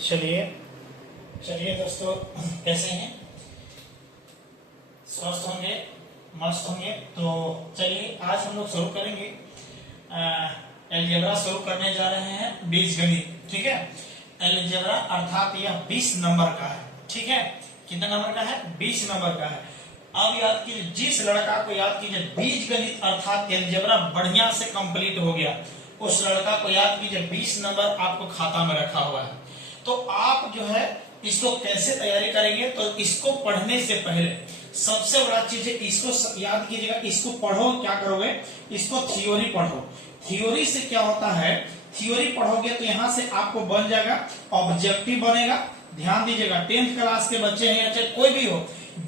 चलिए चलिए दोस्तों, कैसे हैं? स्वस्थ होंगे, मस्त होंगे। तो चलिए आज हम लोग शुरू करेंगे, अलजेब्रा शुरू करने जा रहे हैं, बीजगणित। ठीक है, अलजेब्रा अर्थात यह 20 नंबर का है। ठीक है, कितना नंबर का है? 20 नंबर का है। अब याद कीजिए, जिस लड़का को याद कीजिए बीजगणित अर्थात अलजेब्रा बढ़िया से कंप्लीट हो गया, उस लड़का को याद कीजिए 20 नंबर आपको खाता में रखा हुआ है। तो आप जो है इसको कैसे तैयारी करेंगे? तो इसको पढ़ने से पहले सबसे बड़ा चीज है, इसको याद कीजिएगा। इसको पढ़ो, क्या करोगे? इसको थ्योरी पढ़ो। थ्योरी से क्या होता है? थ्योरी पढ़ोगे तो यहां से आपको बन जाएगा, ऑब्जेक्टिव बनेगा। ध्यान दीजिएगा, 10th क्लास के बच्चे हैं या चाहे कोई भी हो,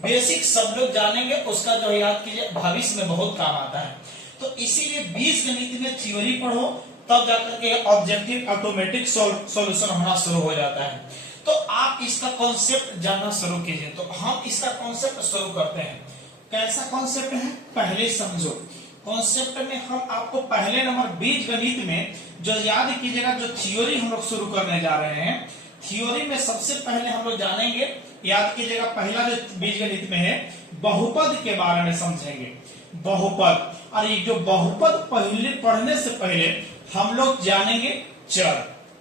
बेसिक सब लोग जानेंगे, उसका जो याद कीजिए भविष्य में बहुत काम आता है। तो इसीलिए बीजगणित में थ्योरी पढ़ो, तब जाकर के ऑब्जेक्टिव ऑटोमेटिक सॉल्यूशन होना शुरू हो जाता है। तो आप इसका कॉन्सेप्ट जानना शुरू कीजिए। तो हम इसका कॉन्सेप्ट शुरू करते हैं। कैसा कॉन्सेप्ट है पहले समझो। कॉन्सेप्ट में हम आपको पहले नंबर बीजगणित में जो याद कीजिएगा, जो थ्योरी हम लोग शुरू करने जा रहे हैं, थ्योरी में सबसे पहले हम लोग जानेंगे, याद कीजिएगा, पहला जो बीजगणित में है बहुपद के बारे में समझेंगे। बहुपद, और ये जो बहुपद पहले पढ़ने से पहले हम लोग जानेंगे चर।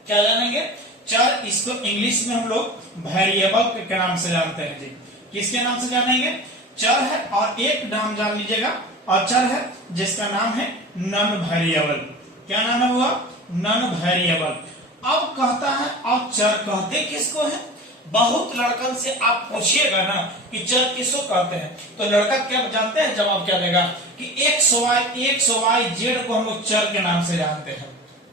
क्या जानेंगे? चर। इसको इंग्लिश में हम लोग वेरिएबल के नाम से जानते हैं जी। किसके नाम से जानेंगे? चर है। और एक नाम जान लीजिएगा, अचर है, जिसका नाम है नॉन वेरिएबल। क्या नाम है हुआ? Non variable. अब कहता है, अब चर कहते किसको है? बहुत लड़कन से आप पूछिएगा ना कि चर किसको कहते हैं, तो लड़का क्या जानते हैं? जवाब क्या देगा कि एक्स वाई जेड को हम लोग चर के नाम से जानते हैं,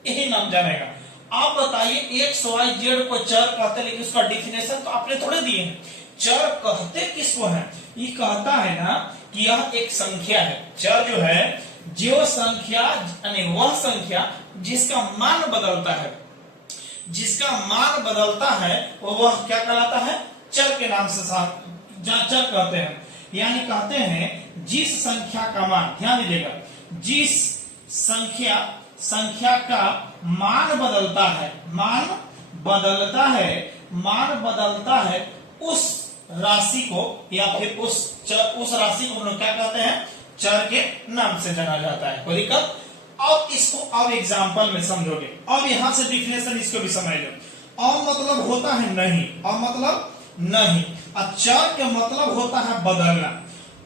यही नाम जानेगा। आप बताइए, एक्स वाई जेड को चर कहते हैं, लेकिन उसका डिफिनेशन तो आपने थोड़े दिए हैं। चर कहते किसको है? ये कहता है ना कि यह एक संख्या है। चर जो है, जो संख्या यानी वह संख्या जिसका मान बदलता है, जिसका मान बदलता है वह क्या कहलाता है? चर के नाम से चर कहते हैं। यानी कहते हैं जिस संख्या का मान, ध्यान दीजिएगा, जिस संख्या का मान बदलता है, मान बदलता है उस राशि को, या फिर उस राशि को हम लोग क्या कहते हैं? चर के नाम से जाना जाता है। कोई दिक्कत? अब इसको अब एग्जाम्पल में समझोगे। अब यहां से डिफिनेशन इसको भी समझ लो। अब मतलब होता है नहीं, अब मतलब नहीं, और चर के मतलब होता है बदलना।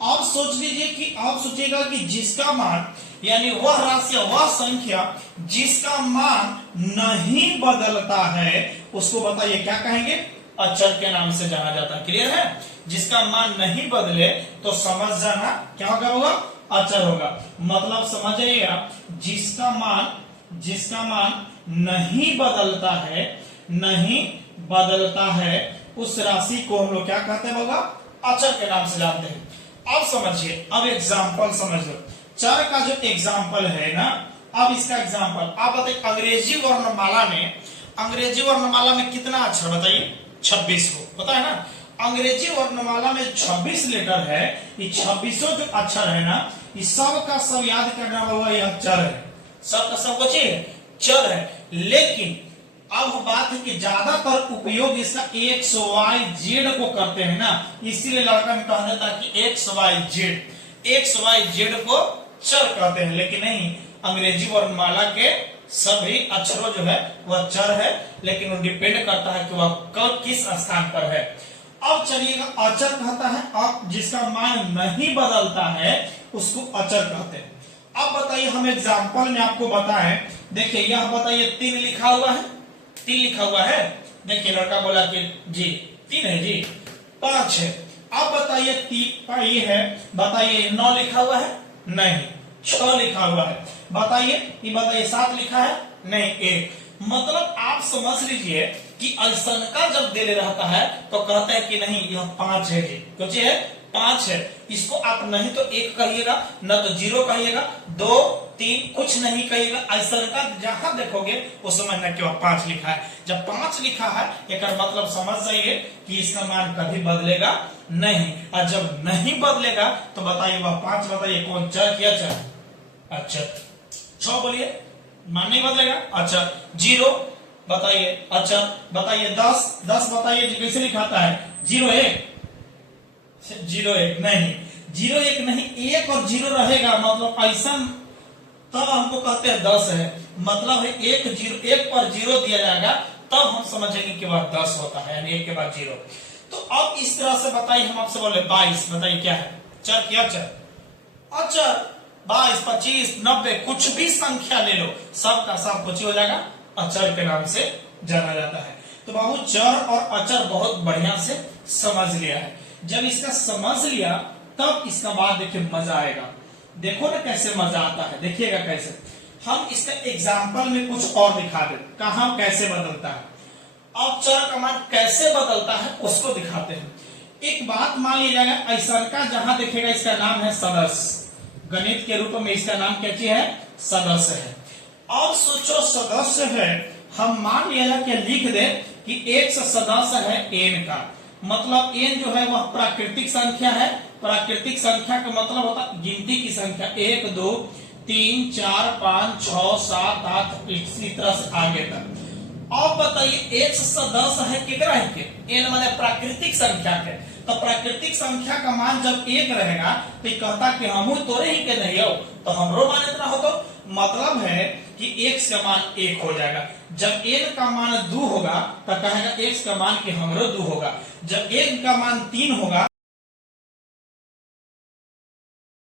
अब सोच लीजिए कि, अब सोचिएगा कि जिसका मान यानी वह राशि, वह संख्या जिसका मान नहीं बदलता है, उसको बताइए क्या कहेंगे? अचर के नाम से जाना जाता है। क्लियर है? जिसका मान नहीं बदले तो समझ जाना क्या होगा? अचर होगा। मतलब समझ जाइएगा, जिसका मान नहीं बदलता है उस राशि को हम लोग क्या कहते हैं? होगा अचर के नाम से जानते हैं। अब समझिए, अब एग्जाम्पल समझ लो। चर का जो एग्जाम्पल है ना, अब इसका एग्जाम्पल आप बताइए, अंग्रेजी वर्णमाला में कितना अक्षर बताइए? 26 को, पता है ना? अंग्रेजी वर्णमाला में 26 लेटर है। ये 26 जो अक्षर है ना, ये सब का सब याद करना होगा, यह चर है। सब का सब कुछ चर है। लेकिन अब बात है कि ज्यादातर उपयोग इसका एक्स वाई जेड को करते हैं ना, इसीलिए लड़का ने कहा देता कि एक्स वाई जेड को चर कहते हैं। लेकिन नहीं, अंग्रेजी वर्णमाला के सभी अक्षरों जो है वह चर है, लेकिन वो डिपेंड करता है कि वह कब किस स्थान पर है। अब चलिएगा, अचर कहता है अब जिसका मान नहीं बदलता है उसको अचर कहते हैं। अब बताइए, हम एग्जाम्पल में आपको बताएं। देखिए, यह बताइए 3 लिखा हुआ है, 3 लिखा हुआ है। देखिए, लड़का बोला कि जी 3 है जी, 5 है। अब बताइए 3 ये है, बताइए 9 लिखा हुआ है? नहीं। 6 लिखा हुआ है? बताइए, ये बताइए 7 लिखा है? नहीं, 1। मतलब आप समझ लीजिए कि ऐसा का जब दे रहता है तो कहते हैं कि नहीं यह 5 है जी, कुछ है 5 है। इसको आप नहीं तो 1 कहिएगा, न तो 0 कहिएगा, 2 3 कुछ नहीं कहिएगा। ऐसा का जहां देखोगे उस समय न कि 5 लिखा है। जब 5 लिखा है एक मतलब समझ जाइए कि इसका मान कभी बदलेगा नहीं। और जब नहीं बदलेगा तो बताइए वह 5 बताइए कौन चर किया? चर। अच्छा, 6 बोलिए, मान नहीं बदलेगा। अच्छा, 0 बताइए। अच्छा बताइए 10 बताइए जी कैसे लिखाता है? 01 01 नहीं, 01 नहीं, 1 और 0 रहेगा मतलब ऐसा, तब हमको कहते हैं 10 है। मतलब है 1 पर 0 दिया जाएगा तब हम समझेंगे कि वह 10 होता है, यानी 1 के बाद 0। तो अब इस तरह से बताइए, हम आपसे बोले 22, बताइए क्या है? चर क्या चर? अचर। 22, 25, 90 कुछ भी संख्या ले लो, सब का सब कुछ हो जाएगा, अचर के नाम से जाना जाता है। तो बाबू चर और अचर बहुत बढ़िया से समझ लिया है। जब इसका समझ लिया तब इसका बाद देखिए मजा आएगा। देखो ना कैसे मजा आता है, देखिएगा कैसे। हम इसका एग्जाम्पल में कुछ और दिखा दे, कहां कैसे बदलता है। अब चर का मान कैसे बदलता है उसको दिखाते हैं। एक बात मान लिया जाएगा, ऐसा का जहां देखेगा इसका नाम है सदस्य, गणित के रूप में इसका नाम क्या चीज है? सदस्य है। अब सोचो सदस्य है, हम मान लिया कि लिख दे कि एक सदस्य है एन का, मतलब एन जो है वह प्राकृतिक संख्या है। प्राकृतिक संख्या का मतलब होता है गिनती की संख्या, 1 2 3 4 5 6 7 8 इसी तरह से आगे तक। अब बताइए एक सदस्य है कितना है के? एन माने प्राकृतिक संख्या के। तो प्राकृतिक संख्या का मान जब 1 रहेगा तो कहता कि हम तोरे ही के नहीं हो, तो हमरो मान इतना हो, तो मतलब है कि x का मान 1 हो जाएगा। जब n का मान 2 होगा तो कहेगा x का मान कि हमरो 2 होगा। जब n का मान 3 होगा